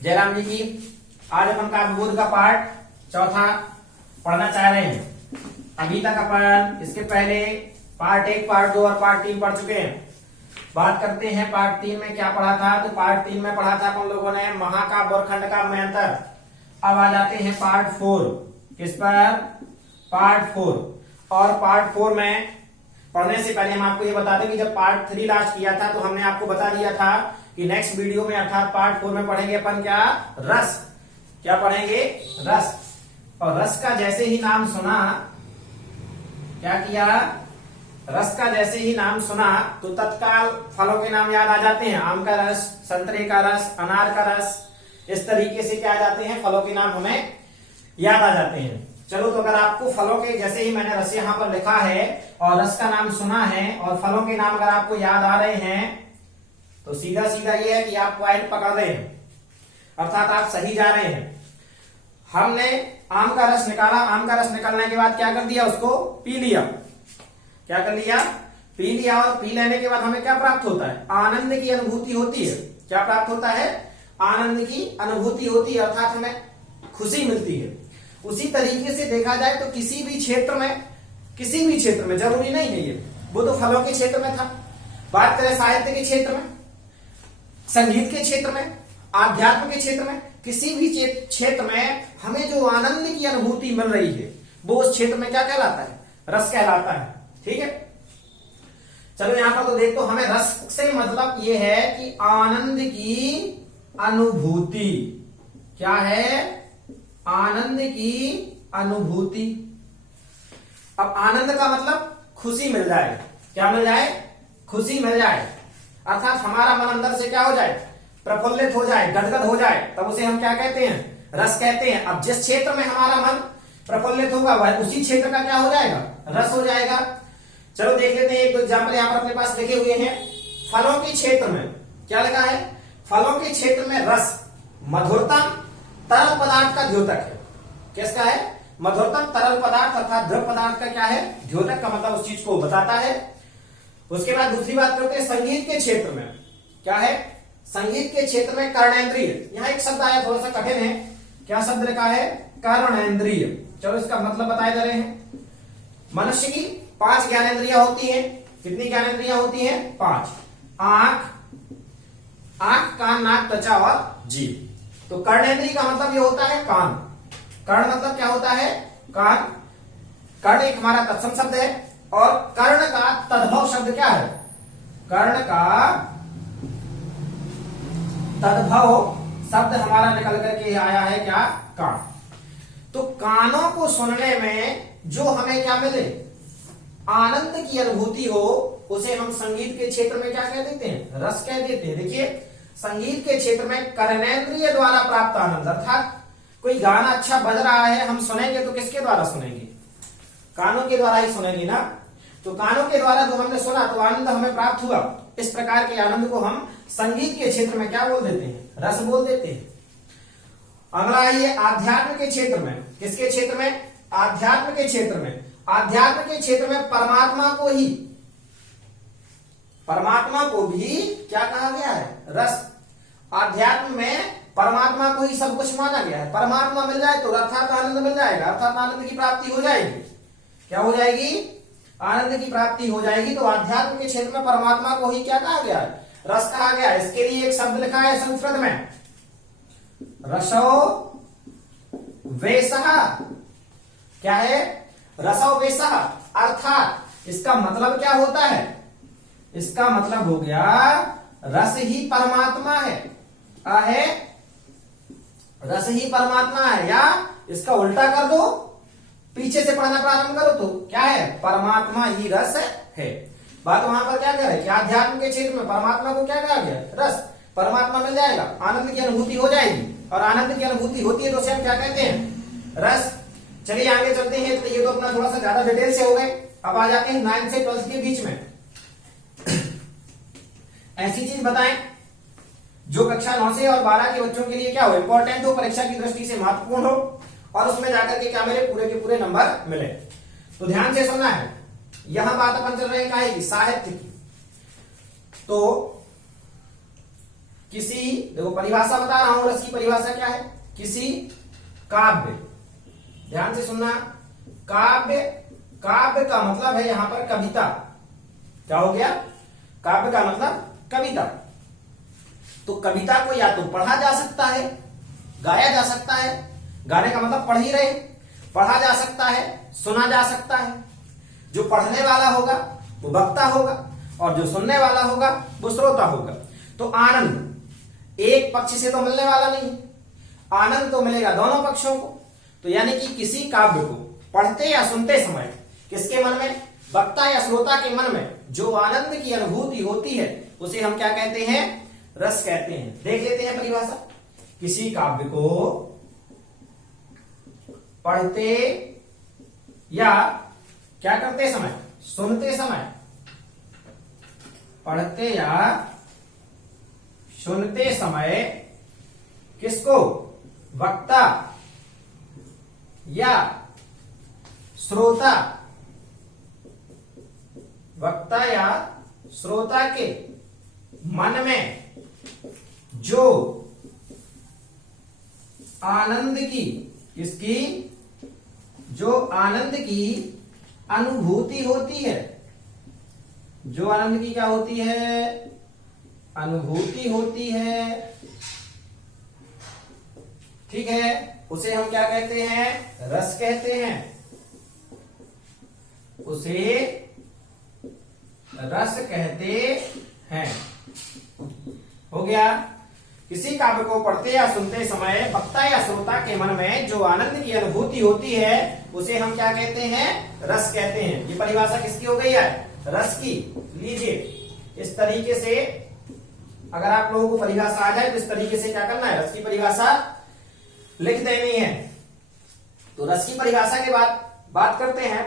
जयराम जी की। आज अपन काव्यबोध का पार्ट चौथा पढ़ना चाह रहे हैं। अभी तक अपन इसके पहले पार्ट 1, पार्ट 2 और पार्ट 3 पढ़ चुके हैं। बात करते हैं पार्ट 3 में क्या पढ़ा था। तो पार्ट 3 में पढ़ा था अपन लोगों ने महाकाव्य और खंड काव्य में अंतर। अब आ जाते हैं पार्ट 4। किस पर? पार्ट 4। और पार्ट 4 में पढ़ने से पहले हम आपको ये बता दें कि जब पार्ट 3 लास्ट किया था तो हमने आपको बता दिया था कि नेक्स्ट वीडियो में अर्थात पार्ट 4 में पढ़ेंगे अपन क्या? रस। क्या पढ़ेंगे? रस। और रस का जैसे ही नाम सुना, क्या किया? रस का जैसे ही नाम सुना तो तत्काल फलों के नाम याद आ जाते हैं। आम का रस, संतरे का रस, अनार का रस, इस तरीके से क्या आ जाते हैं? फलों के नाम हमें याद आ जाते हैं। चलो, तो अगर आपको फलों के जैसे ही मैंने रस यहां पर लिखा है और रस का नाम सुना है और फलों के नाम अगर आपको याद आ रहे हैं तो सीधा सीधा ये है कि आप पॉइंट पकड़ रहे हैं, अर्थात आप सही जा रहे हैं। हमने आम का रस निकाला, आम का रस निकालने के बाद क्या कर दिया? उसको पी लिया। क्या कर लिया? पी लिया। और पी लेने के बाद हमें क्या प्राप्त होता है? आनंद की अनुभूति होती है। क्या प्राप्त होता है? आनंद की अनुभूति होती है, अर्थात हमें खुशी मिलती है। उसी तरीके से देखा जाए तो किसी भी क्षेत्र में जरूरी नहीं है ये, वो तो फलों के क्षेत्र में था। बात करें साहित्य के क्षेत्र में, संगीत के क्षेत्र में, आध्यात्म के क्षेत्र में, किसी भी क्षेत्र में हमें जो आनंद की अनुभूति मिल रही है वो उस क्षेत्र में क्या कहलाता है? रस कहलाता है। ठीक है, चलो यहां पर तो देख, तो हमें रस से मतलब ये है कि आनंद की अनुभूति। क्या है? आनंद की अनुभूति। अब आनंद का मतलब खुशी मिल जाए। क्या मिल जाए? खुशी मिल जाए, अर्थात हमारा मन अंदर से क्या हो जाए? प्रफुल्लित हो जाए, गदगद हो जाए, तब उसे हम क्या कहते हैं? रस कहते हैं। अब जिस क्षेत्र में हमारा मन प्रफुल्लित होगा वह उसी क्षेत्र का क्या हो जाएगा? रस हो जाएगा। चलो देख लेते हैं एक दो एग्जाम्पल यहां पर अपने पास लिखे हुए हैं। फलों के क्षेत्र में क्या लिखा है? फलों के क्षेत्र में रस मधुरतम तरल पदार्थ का द्योतक है। किसका है? मधुरतम तरल पदार्थ अर्थात द्रव पदार्थ का क्या है? द्योतक का मतलब उस चीज को बताता है। उसके बाद दूसरी बात करते हैं संगीत के क्षेत्र में। क्या है? संगीत के क्षेत्र में कर्णेंद्रिय। यहां एक शब्द आया, थोड़ा सा कठिन है। क्या शब्द लिखा है? कर्णेंद्रिय। चलो इसका मतलब बताए जा रहे हैं। मनुष्य की 5 ज्ञानेंद्रियां होती हैं। कितनी ज्ञानेंद्रियां होती हैं? 5। आंख, कान, नाक, त्वचा और जीभ। तो कर्णेंद्रिय का मतलब ये होता है कान। कर्ण मतलब क्या होता है? कान। कर्ण एक हमारा तत्सम शब्द है। और कर्ण का तद्भव शब्द क्या है? कर्ण का तद्भव शब्द हमारा निकल करके आया है क्या? कान। तो कानों को सुनने में जो हमें क्या मिले? आनंद की अनुभूति हो, उसे हम संगीत के क्षेत्र में क्या कह देते हैं? रस कह देते हैं। देखिए, संगीत के क्षेत्र में कर्णेंद्रिय द्वारा प्राप्त आनंद, अर्थात कोई गाना अच्छा बज रहा है, हम सुनेंगे तो किसके द्वारा सुनेंगे? कानों के द्वारा ही सुनेंगे ना। तो कानों के द्वारा जो हमने सुना तो आनंद हमें प्राप्त हुआ। इस प्रकार के आनंद को हम संगीत के क्षेत्र में क्या बोल देते हैं? रस बोल देते हैं। अगला है ये आध्यात्म के क्षेत्र में। किसके क्षेत्र में? आध्यात्म के क्षेत्र में। आध्यात्म के क्षेत्र में परमात्मा को भी क्या कहा गया है? रस। आध्यात्म में परमात्मा को ही सब कुछ माना गया है। परमात्मा मिल जाए तो अर्थात आनंद मिल जाएगा, अर्थात आनंद की प्राप्ति हो जाएगी। क्या हो जाएगी? आनंद की प्राप्ति हो जाएगी। तो आध्यात्म के क्षेत्र में परमात्मा को ही क्या कहा गया है? रस कहा गया है। इसके लिए एक शब्द लिखा है संस्कृत में, रसो वेसः। क्या है? रसो वेसः, अर्थात इसका मतलब क्या होता है? इसका मतलब हो गया रस ही परमात्मा है। रस ही परमात्मा है, या इसका उल्टा कर दो, पीछे से पढ़ना प्रारंभ करो तो क्या है? परमात्मा ही रस है। बात वहां पर क्या कर रहे कि आध्यात्म के क्षेत्र में परमात्मा को क्या कहा गया? रस। परमात्मा मिल जाएगा, आनंद की अनुभूति हो जाएगी। और आनंद की अनुभूति होती है तो उसे हम क्या कहते हैं? रस। चलिए आगे चलते हैं। तो ये तो अपना थोड़ा सा ज्यादा डिटेल से हो गए। अब आ जाते हैं 9 से 12 के बीच में। ऐसी चीज बताएं जो कक्षा 9 से और 12 के बच्चों के लिए क्या हो? इंपॉर्टेंट हो, परीक्षा की दृष्टि से महत्वपूर्ण हो, और उसमें जाकर के क्या मिले? पूरे के पूरे नंबर मिले। तो ध्यान से सुनना है। यहां बात अपन चल रहे हैं काहे की? साहित्य की। तो किसी, देखो परिभाषा बता रहा हूं, रस की परिभाषा क्या है, किसी काव्य, ध्यान से सुनना, काव्य, काव्य का मतलब है यहां पर कविता। क्या हो गया, काव्य का मतलब कविता। तो कविता को या तो पढ़ा जा सकता है, गाया जा सकता है, गाने का मतलब पढ़ ही रहे, पढ़ा जा सकता है, सुना जा सकता है। जो पढ़ने वाला होगा वो वक्ता होगा और जो सुनने वाला होगा वो श्रोता होगा। तो आनंद एक पक्ष से तो मिलने वाला नहीं, आनंद तो मिलेगा दोनों पक्षों को। तो यानी कि किसी काव्य को पढ़ते या सुनते समय किसके मन में, वक्ता या श्रोता के मन में जो आनंद की अनुभूति होती है उसे हम क्या कहते हैं, रस कहते हैं। देख लेते हैं परिभाषा। किसी काव्य को पढ़ते या क्या करते समय, सुनते समय, पढ़ते या सुनते समय किसको, वक्ता या श्रोता, वक्ता या श्रोता के मन में जो आनंद की, किसकी, जो आनंद की अनुभूति होती है, जो आनंद की क्या होती है, अनुभूति होती है, ठीक है, उसे हम क्या कहते हैं, रस कहते हैं, उसे रस कहते हैं। हो गया। किसी काव्य को पढ़ते या सुनते समय वक्ता या श्रोता के मन में जो आनंद की अनुभूति होती है उसे हम क्या कहते हैं, रस कहते हैं। ये परिभाषा किसकी हो गई है, रस की। लीजिए इस तरीके से अगर आप लोगों को परिभाषा आ जाए तो इस तरीके से क्या करना है, रस की परिभाषा लिख देनी है। तो रस की परिभाषा के बाद बात करते हैं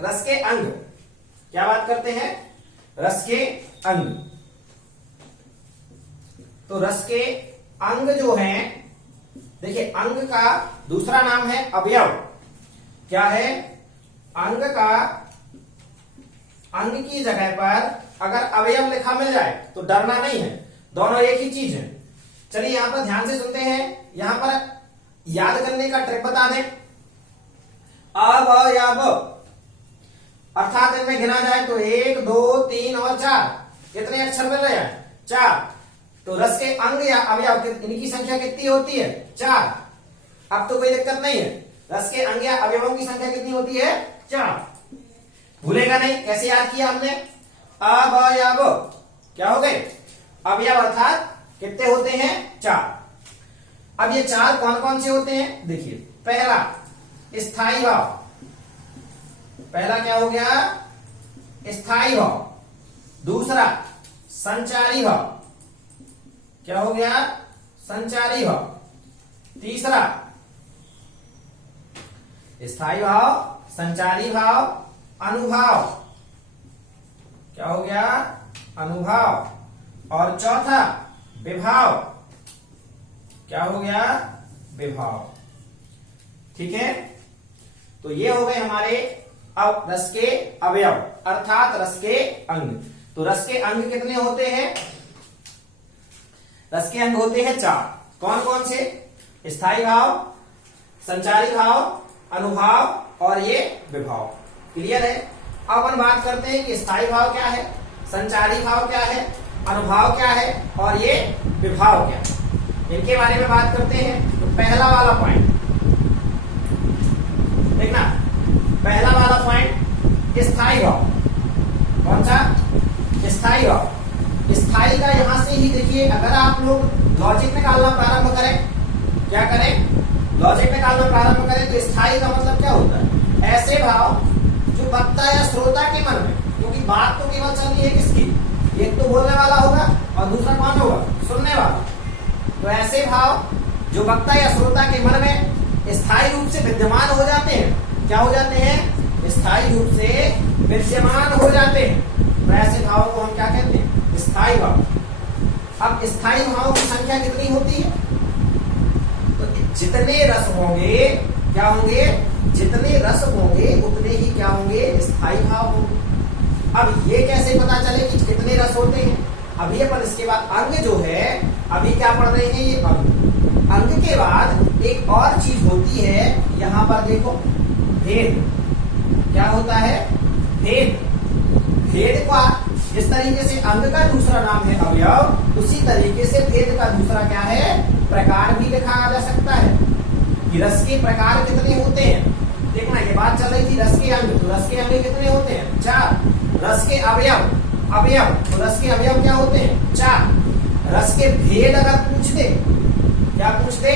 रस के अंग। क्या बात करते हैं, रस के अंग। तो रस के अंग जो हैं, देखिए अंग का दूसरा नाम है अवयव। क्या है, अंग का, अंग की जगह पर अगर अवयव लिखा मिल जाए तो डरना नहीं है, दोनों एक ही चीज है। चलिए यहां पर ध्यान से सुनते हैं, यहां पर याद करने का ट्रिक बता दें। अवयव अर्थात इनमें गिना जाए तो 1 2 3 और 4, कितने अक्षर मिल रहे हैं, 4। तो रस के अंग या अवयव इनकी संख्या कितनी होती है, 4। अब तो कोई दिक्कत नहीं है, रस के अंग या अवयवों की संख्या कितनी होती है, 4। भूलेगा नहीं, कैसे याद किया हमने, अवयव क्या हो गए, अवयव अर्थात कितने होते हैं, 4। अब ये 4 कौन कौन से होते हैं, देखिए पहला स्थायी भाव, पहला क्या हो गया, स्थायी भाव। दूसरा संचारी भाव, क्या हो गया, संचारी भाव। तीसरा स्थायी भाव, संचारी भाव, अनुभाव, क्या हो गया, अनुभाव। और चौथा विभाव, क्या हो गया, विभाव। ठीक है, तो ये हो गए हमारे अब रस के अवयव अर्थात रस के अंग। तो रस के अंग कितने होते हैं, रस के अंग होते हैं 4। कौन कौन से, स्थायी भाव, संचारी भाव, अनुभाव और ये विभाव। क्लियर है। अब अपन बात करते हैं कि स्थायी भाव क्या है, संचारी भाव क्या है, अनुभाव क्या है और ये विभाव क्या है, इनके बारे में बात करते हैं। तो पहला वाला पॉइंट देखना, पहला वाला पॉइंट स्थायी भाव। कौन सा, स्थायी भाव। स्थायी का यहां से ही देखिए, अगर आप लोग लॉजिक निकालना प्रारंभ करें, क्या करें, लॉजिक निकालना प्रारंभ करें तो स्थायी का मतलब क्या होता है, ऐसे भाव जो वक्ता या श्रोता के मन में, क्योंकि बात तो केवल चल रही है किसकी, एक तो बोलने वाला होगा और दूसरा कौन होगा, सुनने वाला। तो ऐसे भाव जो वक्ता या श्रोता के मन में स्थायी रूप से विद्यमान हो जाते हैं, क्या हो जाते हैं, स्थायी रूप से विद्यमान हो जाते हैं। तो ऐसे भावों को हम क्या कहते हैं, स्थायी भाव। अब स्थायी भावों की संख्या कितनी होती है, तो जितने रस होंगे क्या होंगे, जितने रस होंगे उतने ही क्या होंगे, स्थायी भाव होंगे। अब ये कैसे पता चले कि कितने रस होते हैं, अभी अपन इसके बाद अंग जो है अभी क्या पढ़ रहे हैं ये अंग। अंग के बाद एक और चीज होती है, यहां पर देखो भेद। क्या होता है? भेद। भेद का जिस तरीके से अंग का दूसरा नाम है अवयव, उसी तरीके से भेद का दूसरा क्या है? प्रकार भी लिखा जा सकता है कि रस के प्रकार कितने होते हैं। देखना ये बात चल रही थी रस के अंग, तो रस के अंग कितने होते हैं? 4। रस के अवयव, तो रस के अवयव क्या होते हैं? 4। रस के भेद अगर पूछ दे, क्या पूछ दे?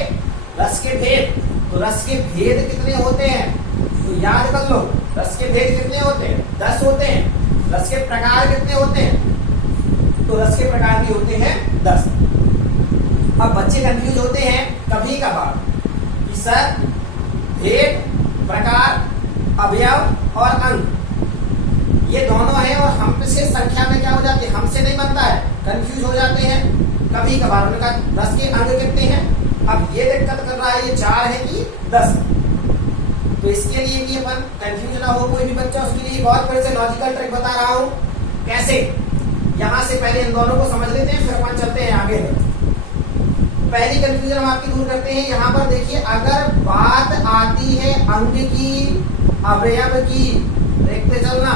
रस के भेद, तो रस के भेद कितने होते हैं? तो याद कर लो, रस के भेद कितने होते हैं? 10 होते हैं। रस के प्रकार कितने होते हैं? तो रस के प्रकार भी होते हैं 10। अब बच्चे कंफ्यूज होते हैं कभी कभार कि सर भेद, प्रकार, अवयव और अंग ये दोनों हैं और हमसे संख्या में क्या हो जाते हैं? हमसे नहीं बनता है, कंफ्यूज हो जाते हैं कभी कभार। उनका रस के अंग कितने हैं? अब ये दिक्कत कर रहा है ये 4 है कि 10। तो इसके लिए भी अपन कंफ्यूज ना हो कोई भी बच्चा, उसके लिए बहुत फिर से लॉजिकल ट्रिक बता रहा हूं। कैसे? यहां से पहले इन दोनों को समझ लेते हैं, फिर अपन चलते हैं आगे। पहली कंफ्यूजन हम आपकी दूर करते हैं। यहां पर देखिए, अगर बात आती है अंग की, अवयव की, देखते चलना,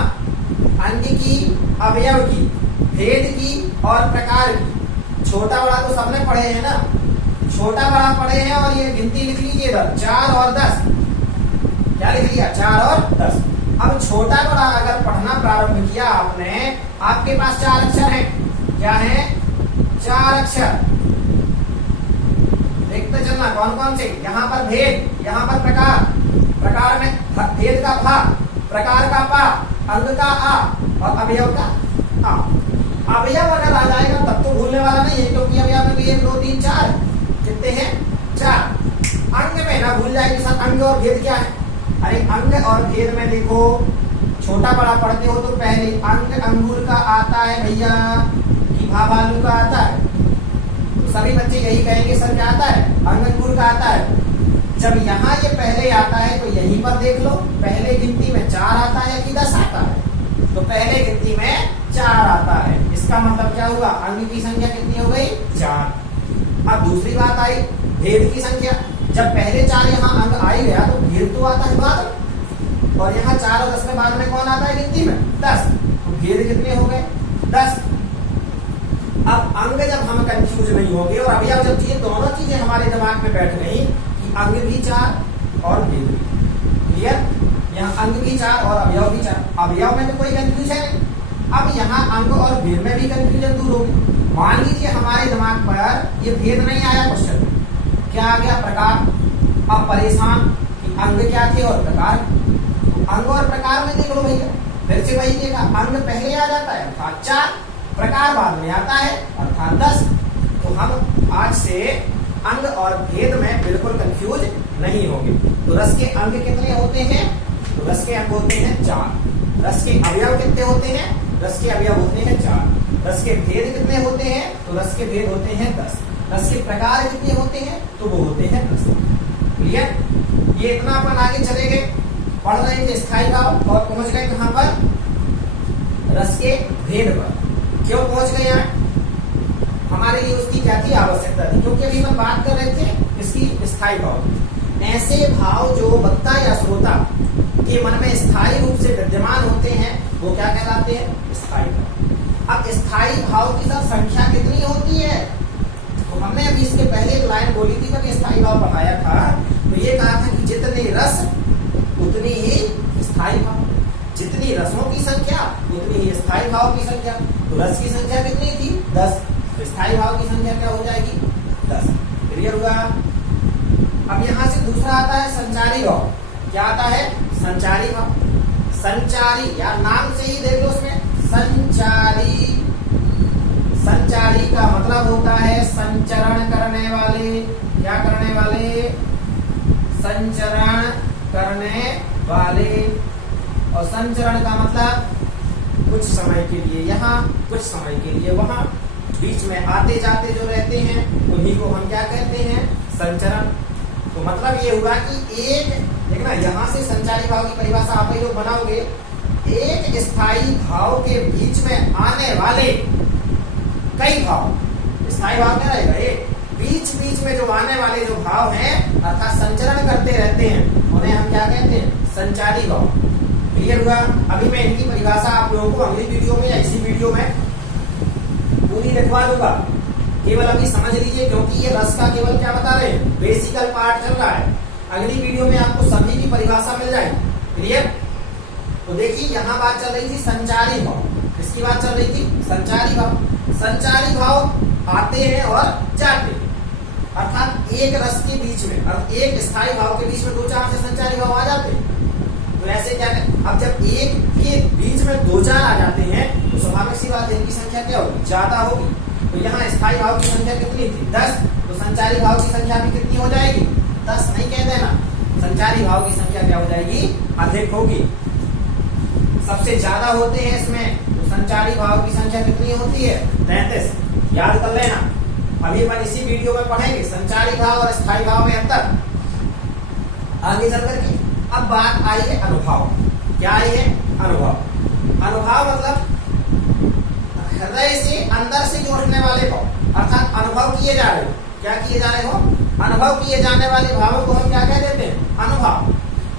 अंग की, अवयव की, भेद की और प्रकार की। छोटा बड़ा तो सबने पढ़े हैं ना, छोटा बड़ा पढ़े हैं और ये गिनती लिख लीजिए इधर 4 और 10। क्या लिख लिया? 4 और 10। अब छोटा बड़ा अगर पढ़ना प्रारंभ किया आपने, आपके पास 4 अक्षर हैं। क्या है? 4 अक्षर। देखते चलना कौन कौन से। यहाँ पर भेद, यहाँ पर प्रकार, प्रकार में भेद का भा, प्रकार का पा, अंग का आ और अवयव का आ। अवयव अगर आ जाएगा तब तो भूलने वाला नहीं है, क्योंकि अवयव में 1 2 3 4 कितने हैं? 4। अंग में ना भूल जाएगी सर अंग और भेद क्या है। अरे अंग और भेद में देखो, छोटा बड़ा पढ़ते हो तो पहले अंग अंगूर का आता है भैया कि भालू का आता है। तो सभी बच्चे यही कहेंगे सर क्या आता है? अंग अंगूर का आता है। जब यहाँ ये पहले आता है तो यहीं पर देख लो, पहले गिनती में 4 आता है कि 10 आता है? तो पहले गिनती में 4 आता है। इसका मतलब क्या हुआ? अंग की संख्या कितनी हो गई? 4। अब दूसरी बात आई भेद की संख्या। जब पहले 4 यहाँ अंग आ ही गया तो भेद तो आता है बाद में, और यहाँ 4 और 10 में बाद में कौन आता है गिनती में? 10। तो भेद कितने हो गए? 10। अब अंग जब हम कंफ्यूज नहीं होंगे और अवयव जब ये दोनों चीजें हमारे दिमाग में बैठ गई कि अंग भी 4 और भेद भी, क्लियर? यहाँ अंग भी 4 और अवयव भी 4। अवयव में तो कोई कंफ्यूजन नहीं। अब यहाँ अंग और भेद में भी कंफ्यूजन दूर होगी। मान लीजिए हमारे दिमाग पर ये भेद नहीं आया क्वेश्चन, क्या आ गया? प्रकार। अब परेशान कि अंग क्या थे और प्रकार। अंग और प्रकार में देख लो भैया, फिर से वही देखा, अंग पहले आ जाता है अर्थात 4, प्रकार बाद में आता है अर्थात 10। तो हम आज से अंग और भेद में बिल्कुल कंफ्यूज नहीं होंगे। तो रस के अंग कितने होते हैं? तो रस के अंग होते हैं 4। रस के अवयव कितने होते हैं? रस के अवयव होते हैं 4। रस के भेद कितने होते हैं? तो रस के भेद होते हैं 10। रस के प्रकार कितने होते हैं? तो वो होते हैं 10। क्लियर? ये इतना अपन आगे चले गए, पढ़ रहे थे स्थायी भाव और पहुंच गए कहां पर? रस के भेद पर। क्यों पहुंच गए यहाँ? हमारे लिए उसकी क्या थी? आवश्यकता थी, क्योंकि अभी हम बात कर रहे थे इसकी स्थायी भाव। ऐसे भाव जो वक्ता या श्रोता के मन में स्थायी रूप से विद्यमान होते हैं वो क्या कहलाते हैं? स्थायी भाव। अब स्थायी भाव की सब संख्या कितनी होती है? तो हमने अभी इसके पहले एक लाइन बोली थी जब स्थायी भाव पढ़ाया था, तो ये कहा था कि जितने रस उतनी ही स्थायी भाव, जितनी रसों की संख्या उतनी ही स्थायी भाव की संख्या। तो रस की संख्या कितनी थी? 10। तो स्थायी भाव की संख्या क्या हो जाएगी? 10। क्लियर हुआ? अब यहां से दूसरा आता है संचारी भाव। क्या आता है? संचारी भाव। संचारी, यार नाम से ही देख लो उसमें संचारी। संचारी का मतलब होता है संचरण करने वाले। क्या करने वाले? संचरण करने वाले। और संचरण का मतलब कुछ समय के लिए यहाँ, कुछ समय के लिए वहां, बीच में आते जाते जो रहते हैं उन्हीं को हम क्या कहते हैं? संचरण। तो मतलब ये हुआ कि एक, देखना यहाँ से संचारी भाव की परिभाषा आप लोग बनाओगे, एक स्थायी भाव के बीच में आने वाले कई भाव, स्थायी भाव क्या रहेगा? एक। बीच बीच में जो आने वाले जो भाव हैं अर्थात संचरण करते रहते हैं उन्हें हम क्या कहते हैं? संचारी भाव। क्लियर हुआ? अभी मैं इनकी परिभाषा आप लोगों को अगली वीडियो में या इसी वीडियो में पूरी लिखवा दूंगा, केवल अभी समझ लीजिए, क्योंकि ये रस का केवल क्या बता रहे हैं? बेसिकल पार्ट चल रहा है। अगली वीडियो में आपको सभी की परिभाषा मिल जाएगी। क्लियर? तो देखिए यहाँ बात चल रही थी संचारी भाव। किसकी बात चल रही थी? संचारी भाव। संचारी भाव आते हैं और जाते हैं, अर्थात एक रस के बीच में और एक स्थायी भाव के बीच में दो चार से संचारी भाव आ जाते हैं। तो ऐसे क्या है? अब जब एक के बीच में दो चार आ जाते हैं तो स्वाभाविक सी बात है इनकी संख्या क्या होगी? ज्यादा होगी। तो यहाँ स्थायी भाव की संख्या कितनी थी? 10। तो संचारी भाव की संख्या भी कितनी हो जाएगी? 10 नहीं कह देना, संचारी भाव की संख्या क्या हो जाएगी? अधिक होगी। सबसे ज्यादा होते हैं इसमें, तो संचारी भाव की संख्या कितनी होती है? 33। याद कर लेना, अभी अपन इसी वीडियो में पढ़ेंगे संचारी भाव और स्थायी भाव में अंतर आगे चल करके। अब बात आई है अनुभव। क्या आई है? अनुभव। अनुभव मतलब हृदय से अंदर से जो उठने वाले भाव, अर्थात अनुभव किए जा रहे हो। क्या किए जा रहे हो? अनुभव किए जाने वाले भावों को हम क्या कह देते हैं? अनुभव।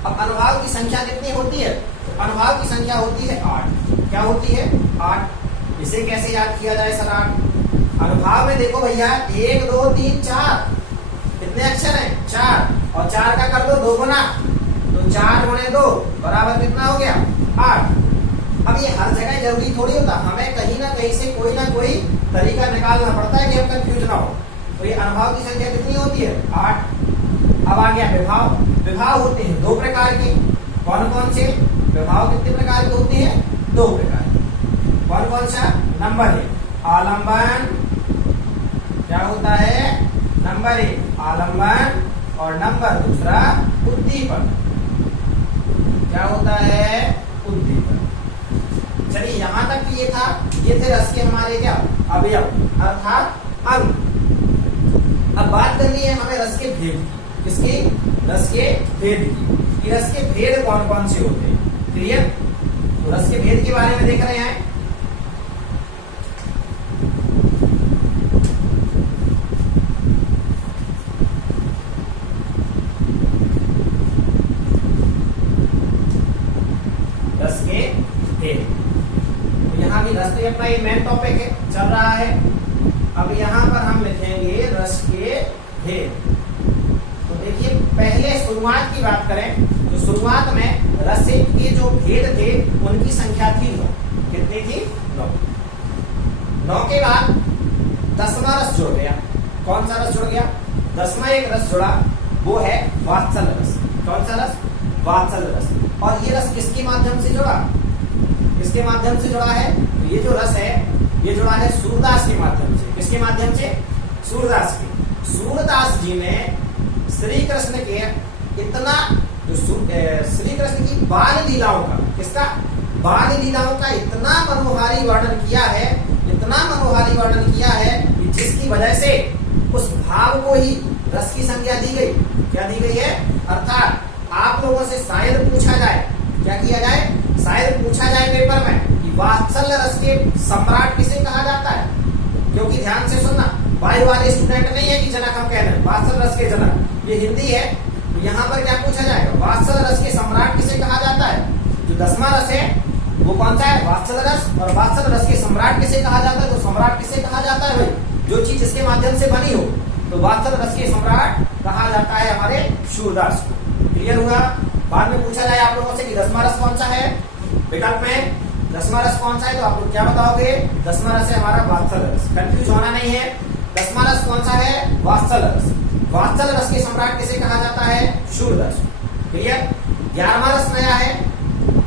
अब अनुभव की संख्या कितनी होती है? अनुभव की संख्या होती है 8। क्या होती है? 8। इसे कैसे याद किया जाए सर? 8 अनुभव में देखो भैया 1 2 3 4 कितने अक्षर हैं? 4। और 4 का कर दो 2 गुना, तो 4 गुणे 2 बराबर कितना हो गया? 8। अब ये हर जगह जरूरी थोड़ी होता, हमें कहीं ना कहीं से कोई ना कोई तरीका निकालना पड़ता है कि हम कंफ्यूज ना हो। तो ये अनुभव की संख्या कितनी होती है? 8। अब आ गया विभाव। विभाव होते हैं 2 प्रकार के। कौन कौन से विभाव? कितने प्रकार के होते हैं? 2 प्रकार के। कौन कौन सा? नंबर 1 आलंबन। क्या होता है? नंबर 1 आलंबन और नंबर 2 उद्दीपन। क्या होता है? उद्दीपन। चलिए यहाँ तक ये था, ये थे रस के हमारे क्या? अवयव अर्थात अंग। अब बात करनी है हमें रस के भेद की। किसकी? रस के भेद की। कि रस के भेद कौन कौन से होते हैं? क्लियर? तो रस के भेद के बारे में देख रहे हैं। रस के भेद, तो यहाँ भी रस तो अपना ये मेन टॉपिक है, चल रहा है। अब यहाँ पर हम लिखेंगे रस के भेद। तो देखिए पहले शुरुआत की बात करें तो शुरुआत में रस के जो भेद थे उनकी संख्या थी 9। कितनी थी? 9। 9 के बाद 10वां रस जुड़ गया। कौन सा रस जुड़ गया? 10वां एक रस जुड़ा, वो है वात्सल्य रस। कौन सा रस? वात्सल्य रस। और ये रस किसके माध्यम से जुड़ा? किसके माध्यम से जुड़ा है? तो ये जो रस है ये जुड़ा है सूरदास के माध्यम से। किसके माध्यम से? सूरदास के। सूरदास जी ने श्री कृष्ण के इतना जो श्री कृष्ण की बाल लीलाओं का, किसका? बाल लीलाओं का इतना मनोहारी वर्णन किया है, इतना मनोहारी वर्णन किया है कि जिसकी वजह से उस भाव को ही रस की संज्ञा दी गई। क्या दी गई है? अर्थात आप लोगों से शायद पूछा जाए, क्या किया जाए? शायद पूछा जाए पेपर में कि वात्सल्य रस के सम्राट किसे कहा जाता है? क्योंकि ध्यान से सुनना, बायो वाले स्टूडेंट नहीं है कि जनक हम कह रहे हैं वात्सल्य रस के जनक, ये हिंदी है। तो यहाँ पर क्या पूछा जाएगा? वात्सल्य रस के सम्राट किसे कहा जाता है? जो 10वां रस है वो कौन सा है? वात्सल्य रस। और वात्सल्य रस के सम्राट किसे कहा जाता है? तो सम्राट किसे कहा जाता है भाई? जो चीज इसके माध्यम से बनी हो, तो वात्सल्य रस के सम्राट कहा जाता है हमारे सूरदास को। क्लियर हुआ? बाद में पूछा जाए आप लोगों से कि 10वां रस कौन सा है, विकल्प में 10वां रस कौन सा है, तो आप लोग क्या बताओगे? 10वां रस है हमारा वात्सल्य रस। कंफ्यूज होना नहीं है। 10वां रस कौन सा है? वात्सल्य रस। वात्सल्य रस के सम्राट किसे कहा जाता है? सूरदास। क्लियर? 11वां रस नया है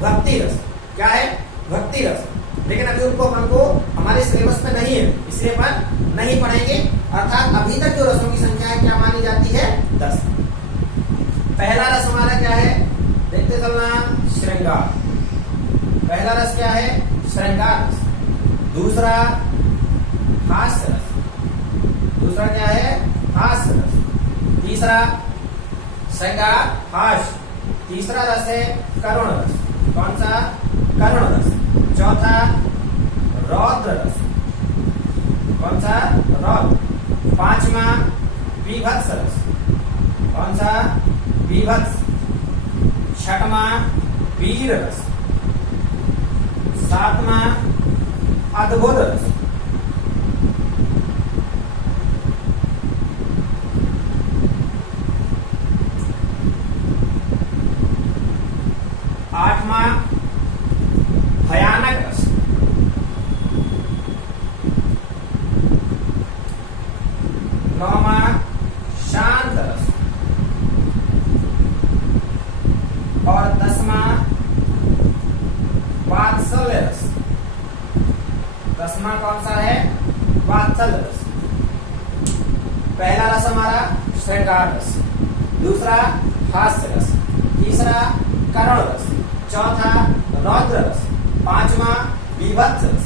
भक्ति रस। क्या है? भक्ति रस। लेकिन अभी उनको हमको हमारे सिलेबस में नहीं है, इसलिए अपन नहीं पढ़ेंगे। अर्थात अभी तक जो रसों की संख्या है क्या मानी जाती है? 10। पहला रस हमारा क्या है? देखते चलना, श्रृंगार। पहला रस क्या है? श्रृंगार रस। दूसरा हास्य रस। दूसरा क्या है? हास्य रस। तीसरा श्रृंगार हास्य। तीसरा रस है करुण रस। कौन सा? करुण रस। चौथा रौद्र रस। कौन सा? रौद्र। पांचवा बीभत्स रस। कौन सा? बीभत्स। छठवां वीर रस। सातवां अद्भुत रस। आठवां भयानक रस। नौवां शांत रस। और 10वां वात्सल्य रस। 10वां कौन सा है? वात्सल्य रस। पहला रस हमारा श्रृंगार रस, दूसरा हास्य रस, तीसरा करुण रस, चौथा रौद्र रस, पांचवा बीभत्स रस,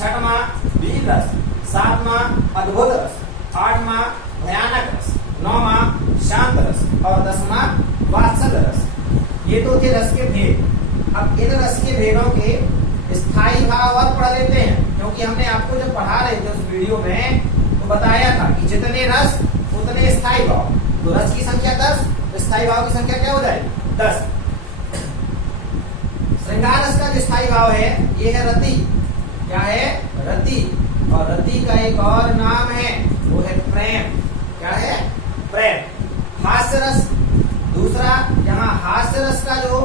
छठवां वीर रस, सातवां अद्भुत रस, आठवां भयानक रस, नौवां शांत रस और 10वां वात्सल्य रस। ये तो थे रस के भेद। अब इन रस के भेदों के स्थायी भाव और पढ़ लेते हैं, क्योंकि हमने आपको जब पढ़ा रहे थे उस वीडियो में तो बताया था कि जितने रस उतने स्थायी भाव। तो रस की संख्या 10, स्थायी भाव की संख्या क्या हो जाएगी? 10। श्रृंगार रस का जो स्थायी भाव है ये है रति। क्या है? रति। और रति का एक और नाम है, वो है प्रेम। क्या है? प्रेम। हास्य रस दूसरा, यहाँ हास्य रस का जो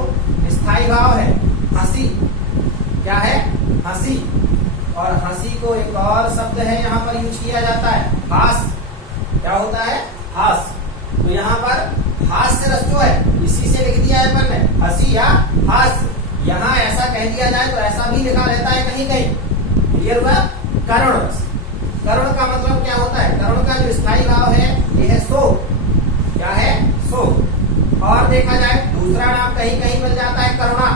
स्थायी भाव है हंसी। क्या है? हंसी। और हंसी को एक और शब्द है यहाँ पर यूज किया जाता है, हास। क्या होता है? हास। तो यहाँ पर हास्य रस जो है इसी से लिख दिया है अपन ने, हंसी या हास्य। यहाँ ऐसा कह दिया जाए तो ऐसा भी लिखा रहता है कहीं कहीं। क्लियर हुआ? करुण रस। करुण का मतलब क्या होता है? करुण का जो स्थायी भाव है ये है शोक। क्या है? शोक। और देखा जाए दूसरा नाम कहीं कहीं मिल जाता है करुणा।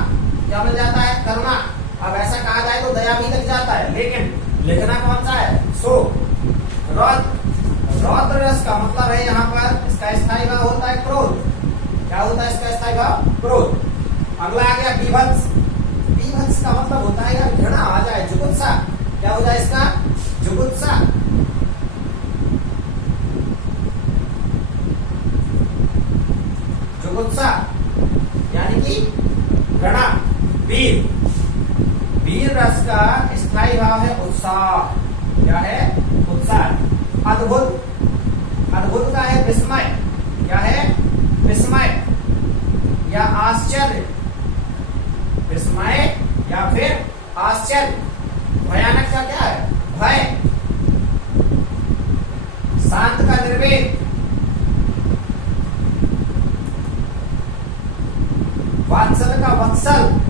क्या मिल जाता है? करुणा। अब ऐसा कहा जाए तो दया भी लग जाता है, लेकिन लिखना कौन सा है? शोक। रौद्र। रौद्र रस का मतलब है यहाँ पर इसका स्थायी भाव होता है क्रोध। क्या होता है इसका स्थायी भाव? क्रोध। अगला आ गया बीभत्स। बीभत्स का मतलब होता है यार घृणा आ जाए, जुगुप्सा। क्या हो जाए इसका? जुगुप्सा। जुगुप्सा यानी कि घृणा। वीर। वीर रस का स्थायी भाव है उत्साह। क्या है? उत्साह। अद्भुत। अद्भुत का है विस्मय। क्या है? विस्मय या आश्चर्य। विस्मय या फिर आश्चर्य। भयानक का क्या है? भय। शांत का निर्वेद। वात्सल का वत्सल।